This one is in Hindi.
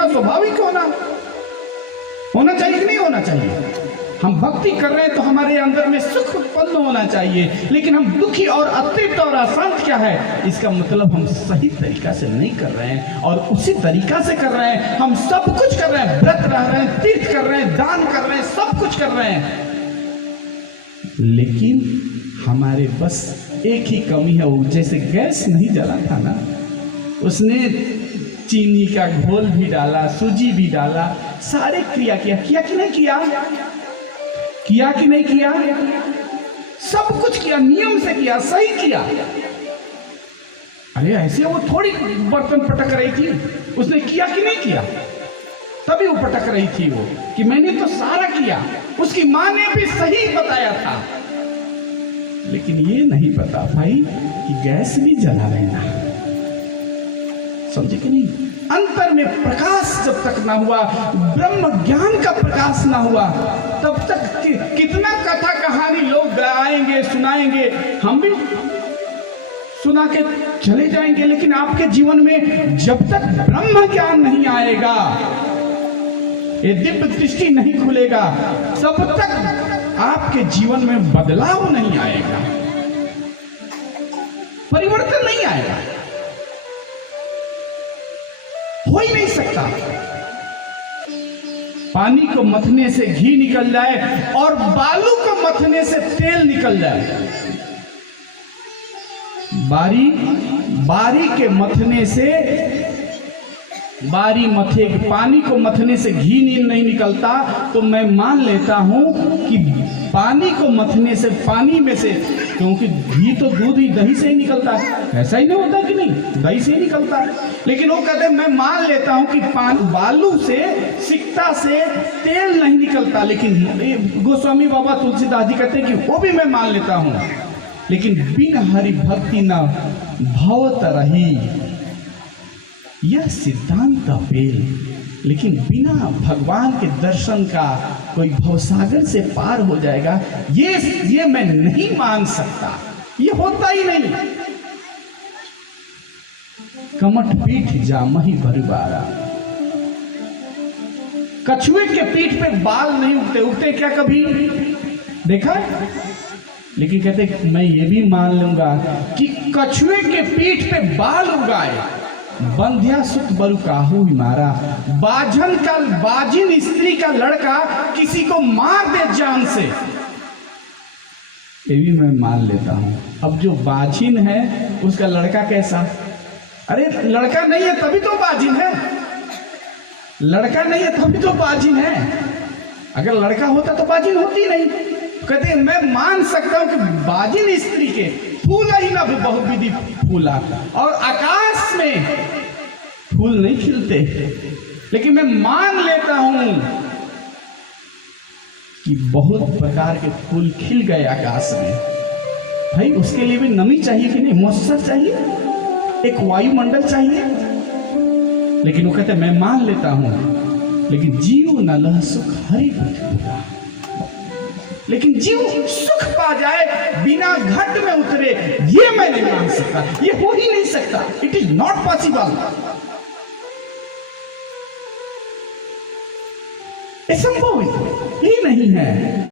मीठा स्वाभाविक होना चाहिए कि नहीं होना चाहिए? हम भक्ति कर रहे हैं तो हमारे अंदर में सुख उत्पन्न होना चाहिए, लेकिन हम दुखी और अतृप्त और अशांत क्या है, इसका मतलब हम सही तरीका से नहीं कर रहे हैं। और उसी तरीका से कर रहे हैं, हम सब कुछ कर रहे हैं, व्रत रह रहे हैं, तीर्थ कर रहे हैं, दान कर रहे हैं, सब कुछ कर रहे हैं, लेकिन हमारे बस एक ही कमी है। वो जैसे गैस नहीं जला था ना, उसने चीनी का घोल भी डाला, सूजी भी डाला, सारे क्रिया किया कि नहीं किया? किया कि नहीं किया? सब कुछ किया, नियम से किया, सही किया। अरे ऐसे वो थोड़ी बर्तन पटक रही थी, उसने किया कि नहीं किया? तभी वो पटक रही थी वो कि मैंने तो सारा किया। उसकी माँ ने भी सही बताया था, लेकिन ये नहीं पता भाई कि गैस भी जला लेना, समझे कि नहीं? अंतर में प्रकाश जब तक ना हुआ, ब्रह्म ज्ञान का प्रकाश ना हुआ, तब तक कितना कथा कहानी लोग गाएंगे, सुनाएंगे, हम भी सुना के चले जाएंगे, लेकिन आपके जीवन में जब तक ब्रह्म ज्ञान नहीं आएगा, ये दिव्य दृष्टि नहीं खुलेगा, तब तक आपके जीवन में बदलाव नहीं आएगा, परिवर्तन नहीं आएगा, हो ही नहीं सकता। पानी को मथने से घी निकल जाए और बालू को मथने से तेल निकल जाए, बारी के मथने से बारी मथे, पानी को मथने से घी नहीं निकलता, तो मैं मान लेता हूं कि पानी को मथने से, पानी में से, क्योंकि घी तो दूध ही दही से ही निकलता है, ऐसा ही नहीं होता कि नहीं, दही से ही निकलता है। लेकिन वो कहते हैं मैं मान लेता हूं कि बालू से, सिक्ता से तेल नहीं निकलता, लेकिन गोस्वामी बाबा तुलसीदास जी कहते हैं कि वो भी मैं मान लेता हूं, लेकिन बिन हरि भक्ति न भवत रही, यह सिद्धांत फेल। लेकिन बिना भगवान के दर्शन का कोई भवसागर से पार हो जाएगा, ये मैं नहीं मान सकता, ये होता ही नहीं। कमठ पीठ जामहि बरबारा, कछुए के पीठ पे बाल नहीं उगते क्या कभी देखा? लेकिन कहते मैं ये भी मान लूंगा कि कछुए के पीठ पे बाल उगाए, बंध्या सुत बरु काहू मारा, बाजिन स्त्री का लड़का किसी को मार दे जान से, ये भी मैं मान लेता हूं। अब जो बाजिन है उसका लड़का कैसा? अरे लड़का नहीं है तभी तो बाजिन है, लड़का नहीं है तभी तो बाजिन है, अगर लड़का होता तो बाजिन होती नहीं। कहते हैं मैं मान सकता हूं कि बाजिन स्त्री के फूला ही ना बहुविधि फूला, और आकाश में फूल नहीं खिलते, लेकिन मैं मान लेता हूं कि बहुत प्रकार के फूल खिल गए आकाश में। भाई उसके लिए भी नमी चाहिए कि नहीं, मौसम चाहिए, एक वायुमंडल चाहिए। लेकिन वो कहते मैं मान लेता हूं, लेकिन जीव न लह सुख हरि भूला, लेकिन जीव सुख पा जाए बिना घट में उतरे, ये मैं नहीं मान सकता, ये हो ही नहीं सकता, इट इज नॉट पॉसिबल, संभव ही नहीं है।